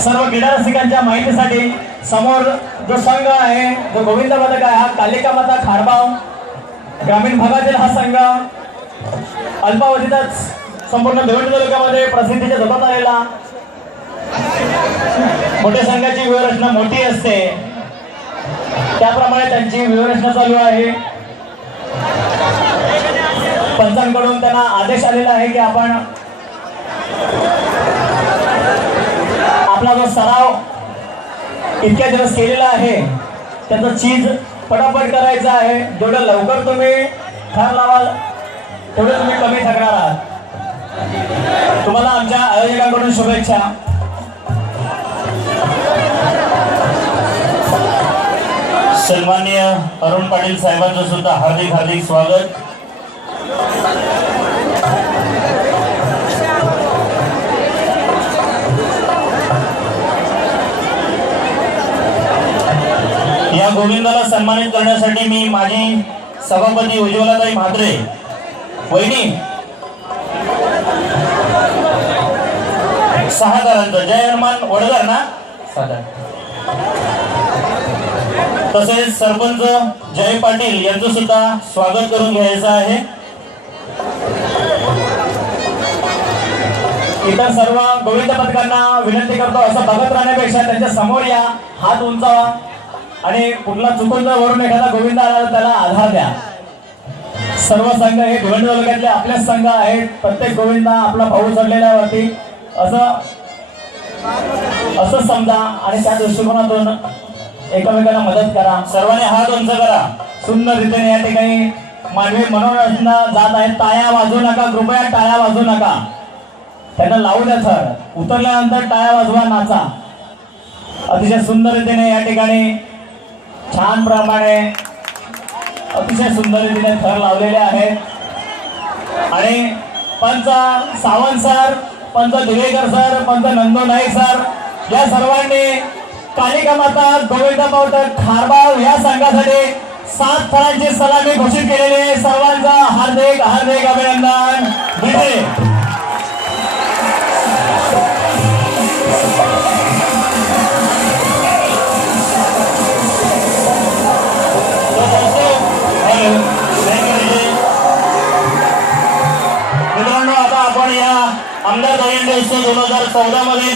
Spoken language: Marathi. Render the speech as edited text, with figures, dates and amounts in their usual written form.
सर्व क्रीडा रसिकांच्या माहितीसाठी समोर जो संघ आहे, जो गोविंद पदक आहे, हा कालिका माता खारबाव ग्रामीण भागातील हा संघ अल्पावधीतच संपूर्ण भिवंडी तालुक्यामध्ये प्रसिद्धीच्या झोपात आलेला मोठ्या संघाची व्यूहरचना मोठी असते, त्याप्रमाणे त्यांची व्यूहरचना चालू आहे। पंचांकडून त्यांना आदेश आलेला आहे की आपण आपला जो सराव इतक्या दिवस केलेला आहे त्याचं चीज पटापट करायचं आहे। जेवढं लवकर तुम्ही ठार लावाल तेवढं तुम्ही कमी थकणार आहात। तुम्हाला आमच्या आयोजकांकडून शुभेच्छा। सन्माननीय अरुण पाटील साहेबांचं सुद्धा हार्दिक हार्दिक स्वागत। या गोविंदाला सन्मानित करण्यासाठी मी माझी सभापती उज्ज्वलाताई म्हात्रे वहिनी सहादारांचं जय हनुमान वडगार ना तसेच सरपंच जय पाटील यांचं सुद्धा स्वागत करून घ्यायचं आहे। इतर सर्व गोविंद पथकांना विनंती करतो असं बघत राहण्यापेक्षा त्यांच्या समोर या, हात उंचावा आणि कुठला चुकून जर वरून एखादा गोविंद आला तर त्याला आधार द्या। सर्व संघ हे भिवंडी तालुक्यातले आपलेच संघ आहेत, प्रत्येक गोविंद आपला भाऊ चढलेला वरती असं समजा आणि त्या दृष्टिकोनातून एकमेकांना मदत करा। सर्वांनी हात उंच करा। सुंदर रीतीने या ठिकाणी मानवी मनोरंजना जात आहेत। टाळ्या वाजवू नका, कृपया टाळ्या वाजवू नका, त्यांना लावू द्या सर, उतरल्यानंतर टाळ्या वाजवा, नाचा। अतिशय सुंदर रीतीने या ठिकाणी छान प्रमाणे अतिशय सुंदर रीतीने थर लावलेले आहेत आणि पंच सावंत सर, पंच दिवेकर सर, पंच नंदू नाईक सर या सर्वांनी कालिका माता गोविंद पदक खारबाव या संघासाठी 7 फळांची सलामी घोषित केलेली आहे। सर्वांचा हार्दिक हार्दिक अभिनंदन। मित्रांनो, आता आपण या आमदार दहीहंडी उत्सव 2014 मध्ये